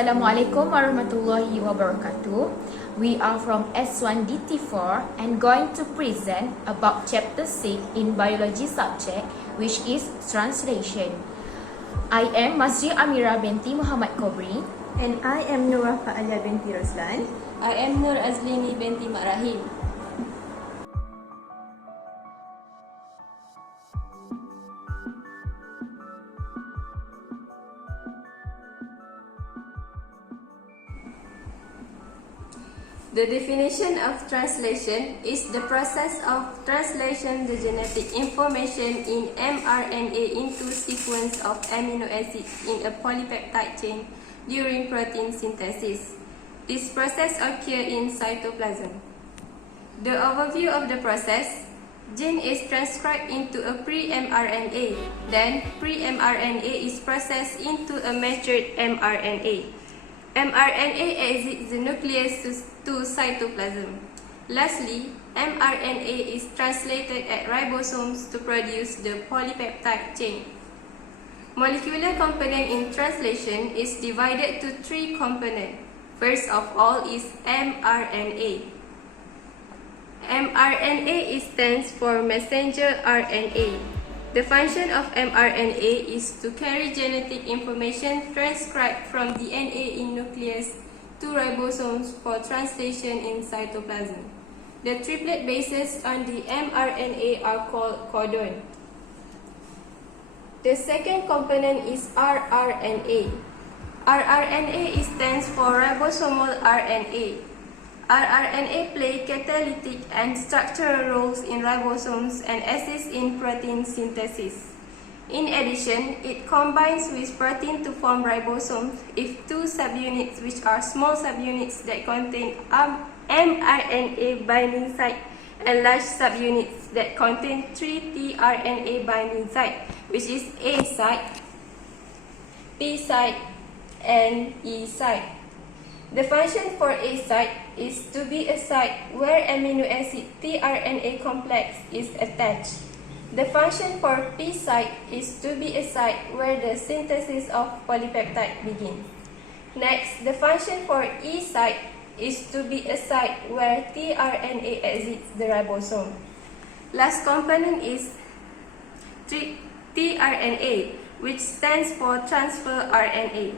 Assalamualaikum warahmatullahi wabarakatuh. We are from S1DT4 and going to present about chapter 6 in biology subject, which is translation. I am Masri Amira binti Muhammad Kobri. And I am Wafa binti Roslan. I am Nur Azlini binti Marahim. The definition of translation is the process of translation the genetic information in mRNA into sequence of amino acids in a polypeptide chain during protein synthesis. This process occurs in cytoplasm. The overview of the process: gene is transcribed into a pre-mRNA. Then pre-mRNA is processed into a matured mRNA. mRNA exits the nucleus to cytoplasm. Lastly, mRNA is translated at ribosomes to produce the polypeptide chain. Molecular component in translation is divided to three components. First of all is mRNA. mRNA stands for messenger RNA. The function of mRNA is to carry genetic information transcribed from DNA in nucleus to ribosomes for translation in cytoplasm. The triplet bases on the mRNA are called codon. The second component is rRNA. rRNA stands for ribosomal RNA. rRNA play catalytic and structural roles in ribosomes and assists in protein synthesis. In addition, it combines with protein to form ribosomes if two subunits, which are small subunits that contain mRNA binding site, and large subunits that contain 3 tRNA binding site, which is A site, P site, and E site. The function for A site is to be a site where amino acid tRNA complex is attached. The function for P site is to be a site where the synthesis of polypeptide begins. Next, the function for E site is to be a site where tRNA exits the ribosome. Last component is tRNA, which stands for transfer RNA.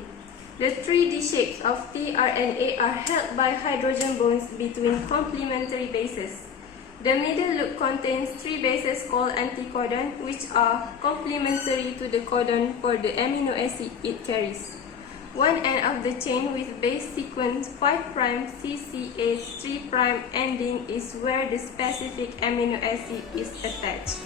The 3D shapes of tRNA are held by hydrogen bonds between complementary bases. The middle loop contains 3 bases called anticodon, which are complementary to the codon for the amino acid it carries. One end of the chain with base sequence 5' CCA 3' ending is where the specific amino acid is attached.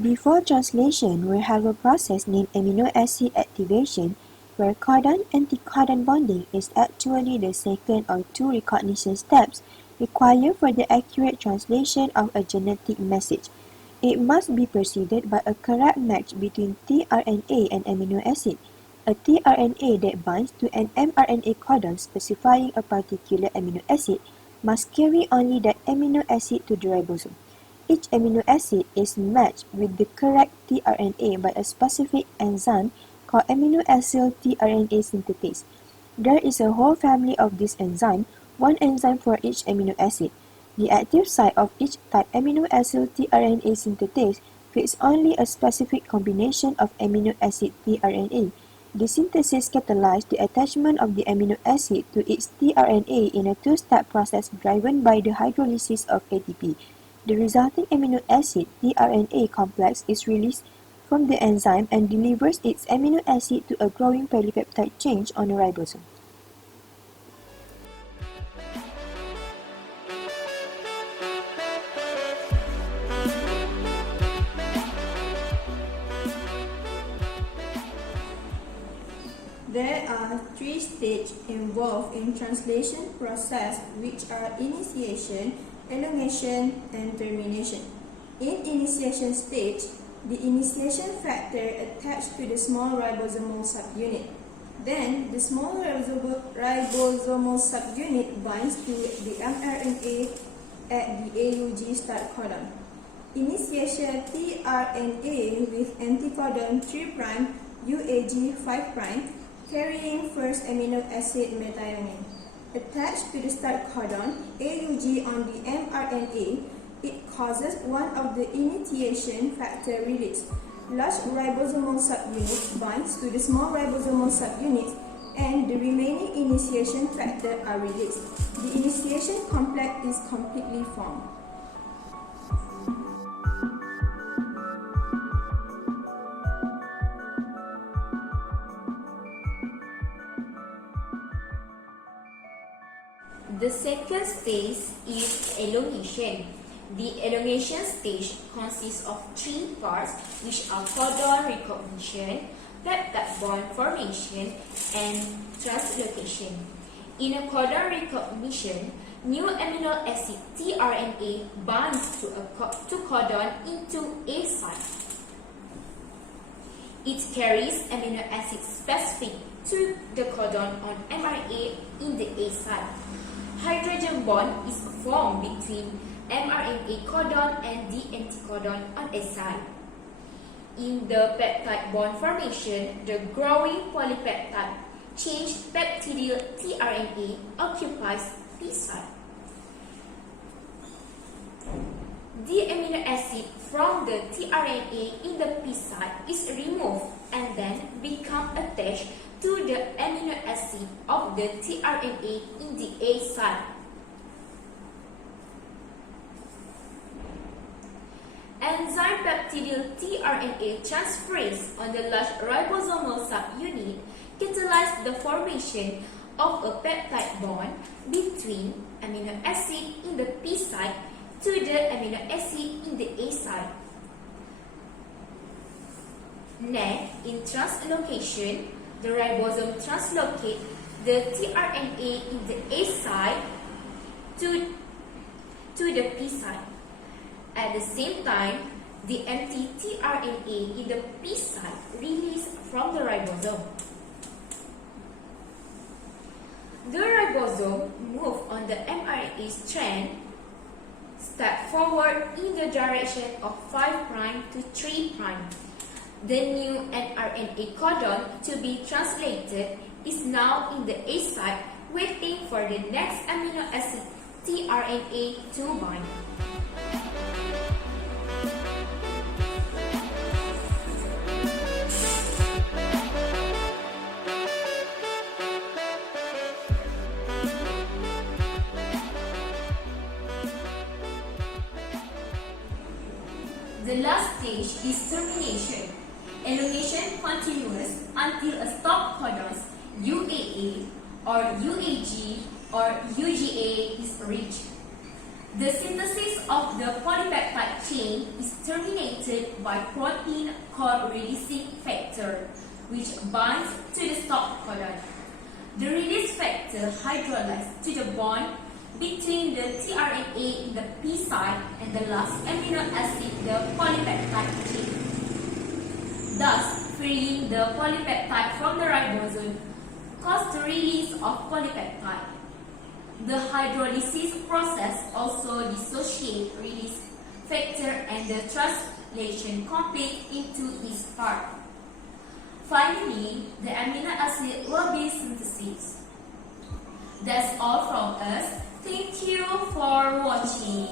Before translation, we have a process named amino acid activation, where codon-anticodon bonding is actually the second or 2 recognition steps required for the accurate translation of a genetic message. It must be preceded by a correct match between tRNA and amino acid. A tRNA that binds to an mRNA codon specifying a particular amino acid must carry only that amino acid to the ribosome. Each amino acid is matched with the correct tRNA by a specific enzyme called amino acyl tRNA synthetase. There is a whole family of this enzyme, one enzyme for each amino acid. The active site of each type amino acyl tRNA synthetase fits only a specific combination of amino acid tRNA. The synthesis catalyzes the attachment of the amino acid to its tRNA in a 2-step process driven by the hydrolysis of ATP. The resulting amino acid tRNA complex is released from the enzyme and delivers its amino acid to a growing polypeptide chain on a ribosome. There are 3 stages involved in translation process, which are initiation, elongation, and termination. In initiation stage, the initiation factor attached to the small ribosomal subunit. Then, the small ribosomal subunit binds to the mRNA at the AUG start codon. Initiation tRNA with anticodon 3' UAG 5' carrying first amino acid methionine. Attached to the start codon, AUG on the mRNA, it causes one of the initiation factor release. Large ribosomal subunits binds to the small ribosomal subunits and the remaining initiation factor are released. The initiation complex is completely formed. The second stage is elongation. The elongation stage consists of three parts, which are codon recognition, peptide bond formation, and translocation. In a codon recognition, new amino acid tRNA binds to codon into A site. It carries amino acid specific to the codon on mRNA in the A site. Hydrogen bond is formed between mRNA codon and the anticodon on A site. In the peptide bond formation, the growing polypeptide chain peptidyl tRNA occupies P site. The amino acid from the tRNA in the P site is removed and then become attached to the amino acid of the tRNA in the A site. Enzyme peptidyl tRNA transferase on the large ribosomal subunit catalyze the formation of a peptide bond between amino acid in the P site to the amino acid in the A site. Next, in translocation, the ribosome translocates the tRNA in the A site to the P site. At the same time, the empty tRNA in the P site released from the ribosome. The ribosome moves on the mRNA strand, step forward in the direction of 5' to 3'. The new mRNA codon to be translated is now in the A site, waiting for the next amino acid tRNA to bind. The last stage is termination. Elongation continues until a stop codons UAA or UAG or UGA is reached. The synthesis of the polypeptide chain is terminated by protein called releasing factor, which binds to the stop codon. The release factor hydrolyzes to the bond between the tRNA in the P site and the last amino acid, the polypeptide chain, thus freeing the polypeptide from the ribosome, cause the release of polypeptide. The hydrolysis process also dissociates release factor and the translation complete into its part. Finally, the amino acid will be synthesized. That's all from us. Thank you for watching.